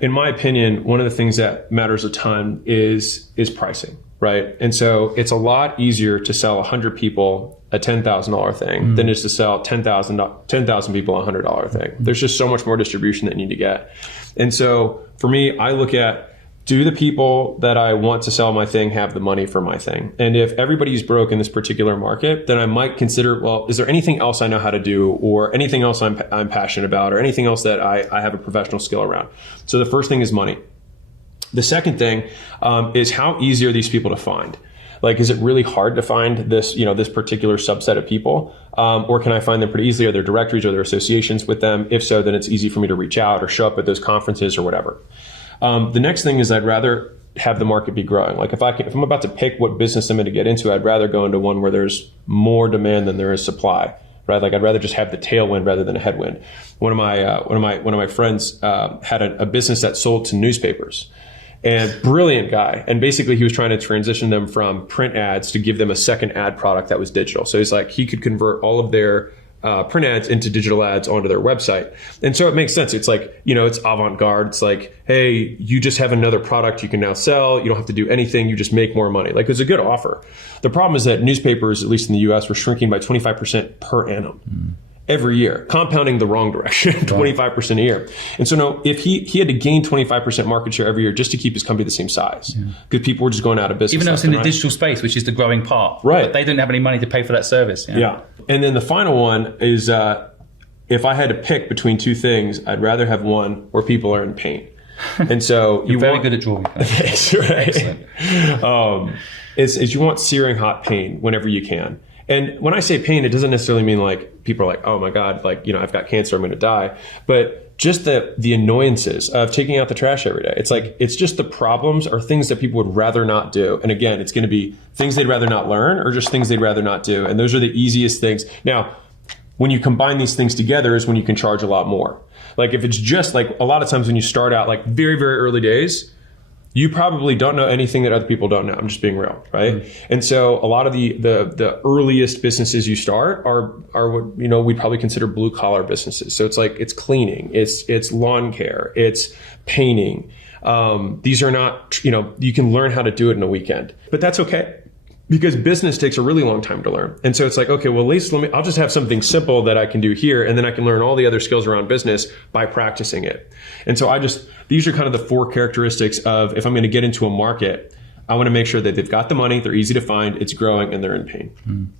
In my opinion, one of the things that matters a ton is pricing, right? And so it's a lot easier to sell 100 people a $10,000 thing than it is to sell 10,000 people a $100 thing. There's just so much more distribution that you need to get. And so for me, I look at, do the people that I want to sell my thing have the money for my thing? And if everybody's broke in this particular market, then I might consider, well, is there anything else I know how to do, or anything else I'm passionate about, or anything else that I have a professional skill around? So the first thing is money. The second thing is, how easy are these people to find? Like, is it really hard to find this, this particular subset of people? Or can I find them pretty easily? Are there directories, or there associations with them? If so, then it's easy for me to reach out or show up at those conferences or whatever. The next thing is, I'd rather have the market be growing. Like if I'm about to pick what business I'm going to get into, I'd rather go into one where there's more demand than there is supply, right? Like I'd rather just have the tailwind rather than a headwind. One of my friends had a business that sold to newspapers, and brilliant guy. And basically he was trying to transition them from print ads to give them a second ad product that was digital. So he's like, he could convert all of their print ads into digital ads onto their website. And so it makes sense. It's like, it's avant-garde. It's like, hey, you just have another product you can now sell. You don't have to do anything. You just make more money. Like, it's a good offer. The problem is that newspapers, at least in the US, were shrinking by 25% per annum. Every year, compounding the wrong direction, 25% a year. And so no, if he had to gain 25% market share every year just to keep his company the same size, because people were just going out of business. Even though it's in the digital space, which is the growing part. Right. But they didn't have any money to pay for that service. Yeah. And then the final one is, if I had to pick between two things, I'd rather have one where people are in pain. And so you're very good at drawing. Thanks, right? Excellent. Is you want searing hot pain whenever you can. And when I say pain, it doesn't necessarily mean like people are like, oh my God, like, I've got cancer, I'm going to die. But just the annoyances of taking out the trash every day. It's like, it's just the problems or things that people would rather not do. And again, it's going to be things they'd rather not learn, or just things they'd rather not do. And those are the easiest things. Now, when you combine these things together is when you can charge a lot more. Like if it's just like, a lot of times when you start out like very, very early days, you probably don't know anything that other people don't know. I'm just being real, right? And so a lot of the earliest businesses you start are what we'd probably consider blue collar businesses. So it's like, it's cleaning, it's lawn care, it's painting. These are not, you can learn how to do it in a weekend, but that's okay, because business takes a really long time to learn. And so it's like, okay, well, at least I'll just have something simple that I can do here, and then I can learn all the other skills around business by practicing it. And so these are kind of the four characteristics of, if I'm going to get into a market, I want to make sure that they've got the money, they're easy to find, it's growing, and they're in pain.